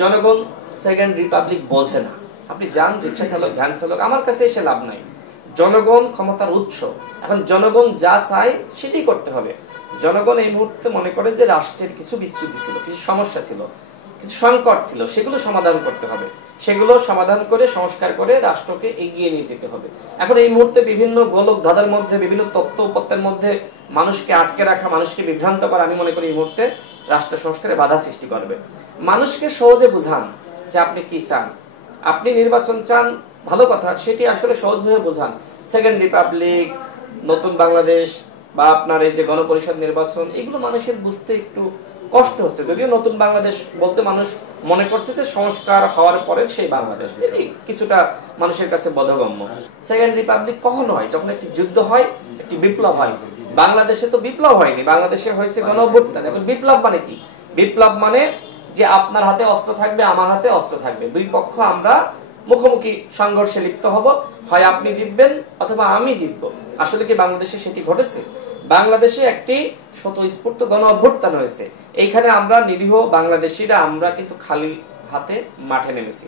জনগণ second Republic বোঝে না। আপনি যান রিক্সা চালক, ভ্যান চালক, আমার কাছে এসে লাভ নাই। জনগণ ক্ষমতার উৎস। এখন জনগণ যা চায় সেটাই করতে হবে। জনগণ এই মুহূর্তে মনে করে যে রাষ্ট্রের কিছু বিচ্যুতি ছিল, কিছু সমস্যা ছিল, কিছু সংকট ছিল, সেগুলো সমাধান করতে হবে। সেগুলো সমাধান করে সংস্কার করে রাষ্ট্রকে এগিয়ে নিয়ে যেতে হবে। এখন এই মুহূর্তে বিভিন্ন গোলক ধাঁধার মধ্যে, বিভিন্ন তত্ত্ব উপত্যের মধ্যে মানুষকে আটকে রাখা, মানুষকে বিভ্রান্ত করা, আমি মনে করি এই মুহূর্তে রাষ্ট্র সংস্কারে বাধা সৃষ্টি করবে। মানুষকে সহজে বুঝান যে আপনি কি চান। আপনি নির্বাচন চান, ভালো কথা, সেটি আসলে সহজভাবে বোঝান। সেকেন্ড রিপাবলিক, নতুন বাংলাদেশ বা আপনার এই যে গণপরিষদ নির্বাচন, এগুলো মানুষের বুঝতে একটু কষ্ট হচ্ছে। যদিও নতুন বাংলাদেশ বলতে মানুষ মনে করছে যে সংস্কার হওয়ার পরে সেই বাংলাদেশ, এটি কিছুটা মানুষের কাছে বোধগম্য। সেকেন্ড রিপাবলিক কখন হয়? যখন একটি যুদ্ধ হয়, একটি বিপ্লব হয়। বাংলাদেশে তো বিপ্লব হয়নি, বাংলাদেশে হয়েছে গণঅভ্যুত্থান। এখন বিপ্লব মানে কি? বিপ্লব মানে যে আপনার হাতে অস্ত্র থাকবে, আমার হাতে অস্ত্র থাকবে, দুই পক্ষ আমরা মুখোমুখি সংঘর্ষে লিপ্ত হব, হয় আপনি জিতবেন অথবা আমি জিতবো। আসলে কি বাংলাদেশে সেটি ঘটেছে? বাংলাদেশে একটি স্বতঃস্ফূর্ত গণ অভ্যুত্থান হয়েছে। এইখানে আমরা নিরীহ বাংলাদেশিরা আমরা কিন্তু খালি হাতে মাঠে নেমেছি।